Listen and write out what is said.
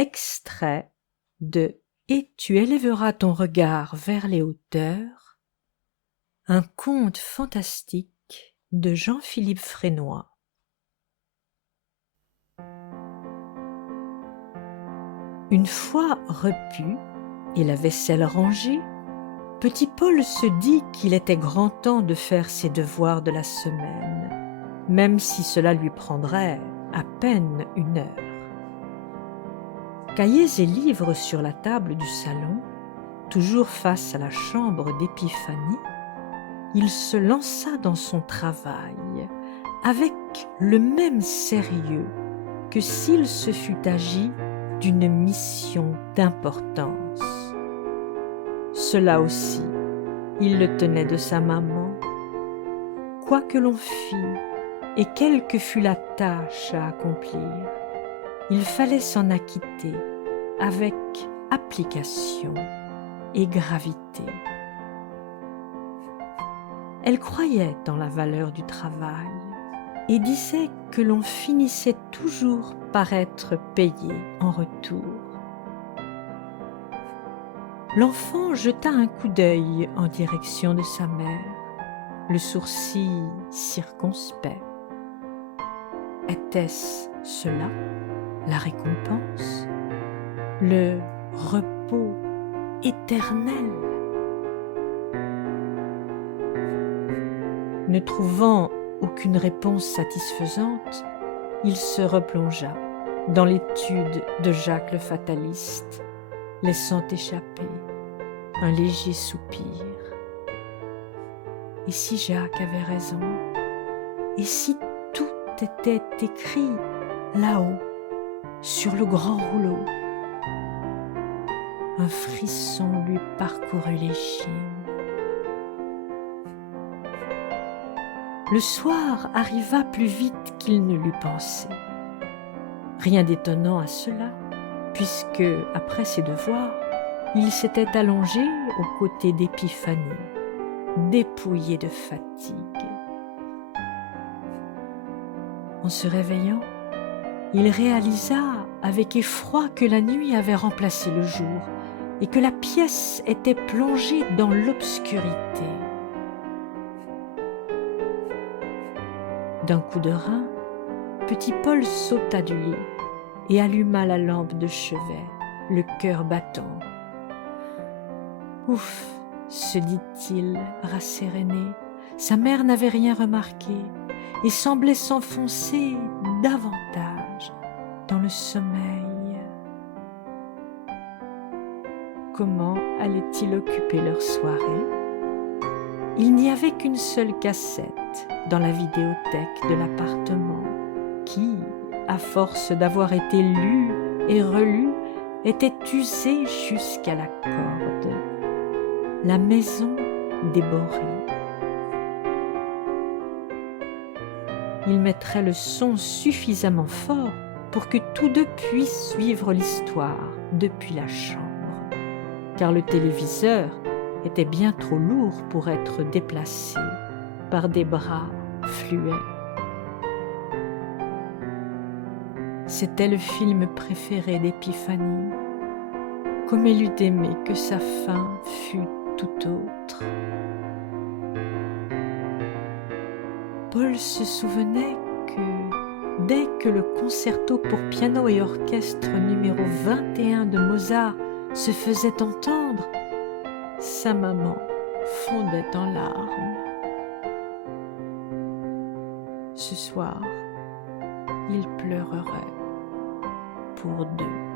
Extrait de Et tu élèveras ton regard vers les hauteurs, un conte fantastique de Jean-Philippe Frénois. Une fois repu et la vaisselle rangée, petit Paul se dit qu'il était grand temps de faire ses devoirs de la semaine, même si cela lui prendrait à peine 1 heure. Cahiers et livres sur la table du salon, toujours face à la chambre d'Épiphanie, il se lança dans son travail avec le même sérieux que s'il se fût agi d'une mission d'importance. Cela aussi, il le tenait de sa maman. Quoi que l'on fît et quelle que fût la tâche à accomplir, il fallait s'en acquitter avec application et gravité. Elle croyait en la valeur du travail et disait que l'on finissait toujours par être payé en retour. L'enfant jeta un coup d'œil en direction de sa mère, le sourcil circonspect. Était-ce cela, la récompense, le repos éternel? Ne trouvant aucune réponse satisfaisante, il se replongea dans l'étude de Jacques le fataliste, laissant échapper un léger soupir. Et si Jacques avait raison? Et si tout était écrit là-haut, sur le grand rouleau? Un frisson lui parcourut l'échine. Le soir arriva plus vite qu'il ne l'eût pensé. Rien d'étonnant à cela, puisque, après ses devoirs, il s'était allongé aux côtés d'Épiphanie, dépouillé de fatigue. En se réveillant, il réalisa avec effroi que la nuit avait remplacé le jour et que la pièce était plongée dans l'obscurité. D'un coup de rein, petit Paul sauta du lit et alluma la lampe de chevet, le cœur battant. « Ouf !» se dit-il, rasséréné. Sa mère n'avait rien remarqué et semblait s'enfoncer davantage dans le sommeil. Comment allaient-ils occuper leur soirée? Il n'y avait qu'une seule cassette dans la vidéothèque de l'appartement qui, à force d'avoir été lue et relue, était usée jusqu'à la corde. La maison déborait. Il mettrait le son suffisamment fort pour que tous deux puissent suivre l'histoire depuis la chambre, car le téléviseur était bien trop lourd pour être déplacé par des bras fluets. C'était le film préféré d'Épiphanie. Comme elle eût aimé que sa fin fût tout autre. Paul se souvenait que dès que le concerto pour piano et orchestre numéro 21 de Mozart se faisait entendre, sa maman fondait en larmes. Ce soir, il pleurerait pour deux.